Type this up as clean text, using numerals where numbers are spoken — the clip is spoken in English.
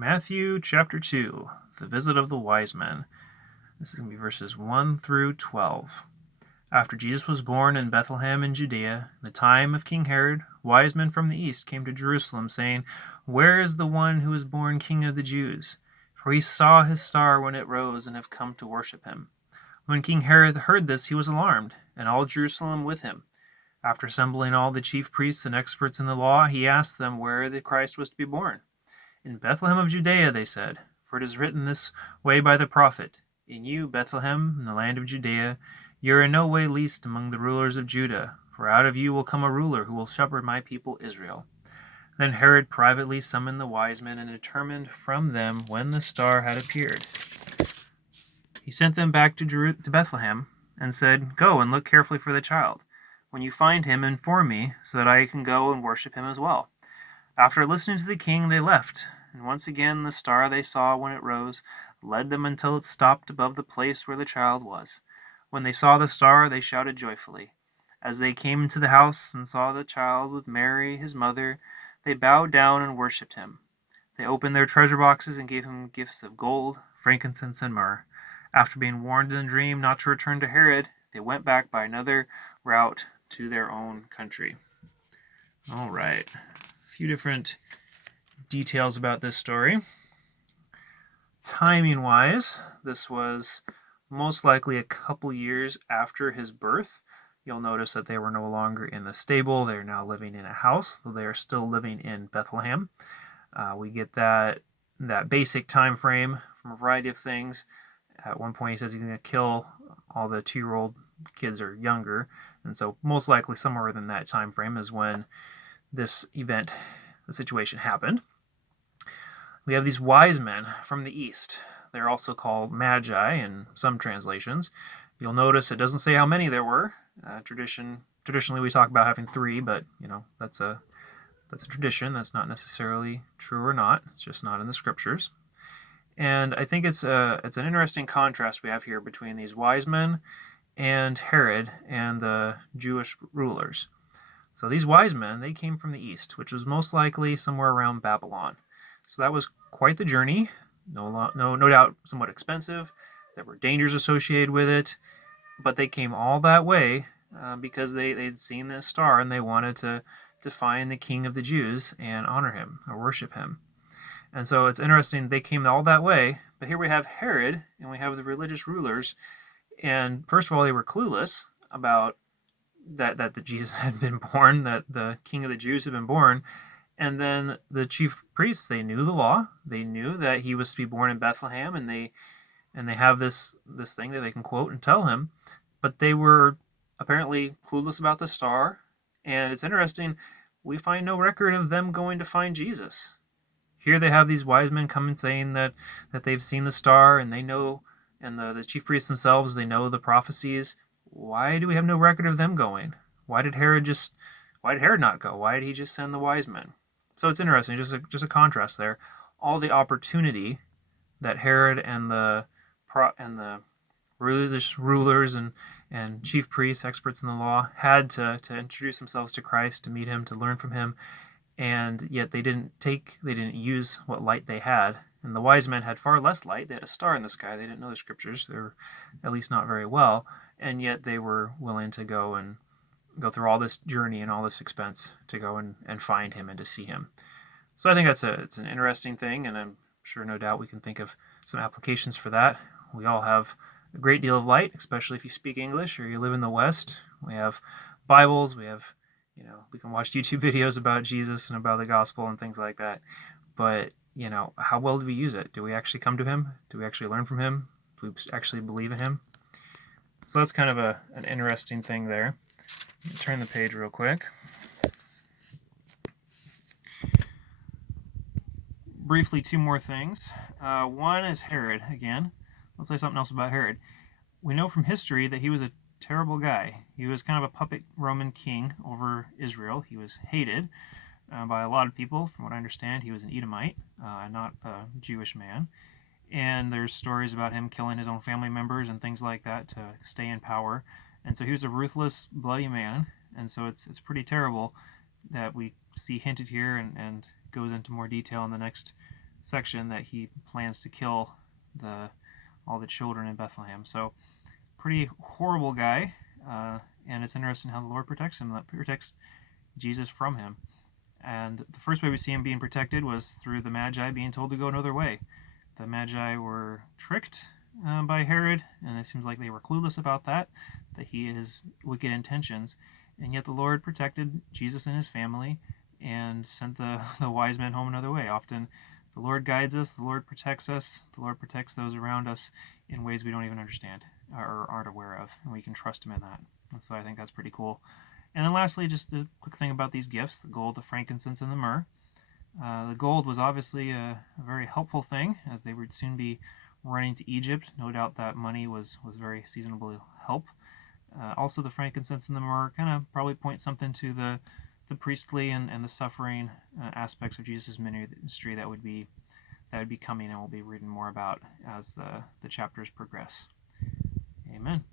Matthew chapter 2, the visit of the wise men. This is going to be verses 1 through 12. After Jesus was born in Bethlehem in Judea, in the time of King Herod, wise men from the east came to Jerusalem, saying, "Where is the one who was born King of the Jews? For we saw his star when it rose and have come to worship him." When King Herod heard this, he was alarmed, and all Jerusalem with him. After assembling all the chief priests and experts in the law, he asked them where the Christ was to be born. "In Bethlehem of Judea," they said, "for it is written this way by the prophet, 'In you, Bethlehem, in the land of Judea, you are in no way least among the rulers of Judah, for out of you will come a ruler who will shepherd my people Israel.'" Then Herod privately summoned the wise men and determined from them when the star had appeared. He sent them back to Bethlehem and said, "Go and look carefully for the child. When you find him, inform me, so that I can go and worship him as well." After listening to the king, they left, and once again the star they saw when it rose led them until it stopped above the place where the child was. When they saw the star, they shouted joyfully. As they came into the house and saw the child with Mary, his mother, they bowed down and worshipped him. They opened their treasure boxes and gave him gifts of gold, frankincense, and myrrh. After being warned in a dream not to return to Herod, they went back by another route to their own country. All right. Few different details about this story. Timing wise, this was most likely a couple years after his birth. You'll notice that they were no longer in the stable. They're now living in a house, though they are still living in Bethlehem. We get that basic time frame from a variety of things. At one point he says he's going to kill all the 2-year-old kids or younger, and so most likely somewhere within that time frame is when this event, the situation happened. We have these wise men from the east. They're also called magi in some translations. You'll notice it doesn't say how many there were. Traditionally we talk about having 3, but that's a tradition. That's not necessarily true or not. It's just not in the scriptures. And I think it's an interesting contrast we have here between these wise men and Herod and the Jewish rulers. So these wise men, they came from the east, which was most likely somewhere around Babylon. So that was quite the journey, no doubt somewhat expensive. There were dangers associated with it, but they came all that way because they'd seen this star and they wanted to find the King of the Jews and honor him or worship him. And so it's interesting, they came all that way, but here we have Herod and we have the religious rulers, and first of all, they were clueless about that the Jesus had been born, that the King of the Jews had been born. And then the chief priests, they knew the law. They knew that he was to be born in Bethlehem, and they have this thing that they can quote and tell him. But they were apparently clueless about the star. And it's interesting, we find no record of them going to find Jesus. Here they have these wise men coming saying that they've seen the star and they know, and the chief priests themselves, they know the prophecies. Why do we have no record of them going? Why did Herod not go? Why did he just send the wise men? So it's interesting, just a contrast there. All the opportunity that Herod and the religious rulers and chief priests, experts in the law, had to introduce themselves to Christ, to meet him, to learn from him, and yet they didn't use what light they had. And the wise men had far less light. They had a star in the sky. They didn't know the scriptures, or at least not very well, and yet they were willing to go through all this journey and all this expense to go and find him and to see him. So I think it's an interesting thing, and I'm sure no doubt we can think of some applications for that. We all have a great deal of light, especially if you speak English or you live in the West. We have Bibles, we can watch YouTube videos about Jesus and about the gospel and things like that. But, how well do we use it? Do we actually come to him? Do we actually learn from him? Do we actually believe in him? So that's kind of an interesting thing there. Let me turn the page real quick. Briefly, 2 more things. One is Herod again. Let's say something else about Herod. We know from history that he was a terrible guy. He was kind of a puppet Roman king over Israel. He was hated by a lot of people. From what I understand, he was an Edomite, not a Jewish man. And there's stories about him killing his own family members and things like that to stay in power. And so he was a ruthless, bloody man. And so it's pretty terrible that we see hinted here and goes into more detail in the next section that he plans to kill all the children in Bethlehem. So pretty horrible guy, and it's interesting how the Lord protects him, that protects Jesus from him. And the first way we see him being protected was through the Magi being told to go another way. The Magi were tricked by Herod, and it seems like they were clueless about that he has wicked intentions, and yet the Lord protected Jesus and his family and sent the wise men home another way. Often the Lord guides us, the Lord protects us, the Lord protects those around us in ways we don't even understand or aren't aware of, and we can trust him in that. And so I think that's pretty cool. And then lastly, just a quick thing about these gifts, the gold, the frankincense, and the myrrh. The gold was obviously a very helpful thing, as they would soon be running to Egypt. No doubt that money was very seasonable help. Also, the frankincense and the myrrh kind of probably point something to the priestly and the suffering aspects of Jesus' ministry that would be coming, and we'll be reading more about as the chapters progress. Amen.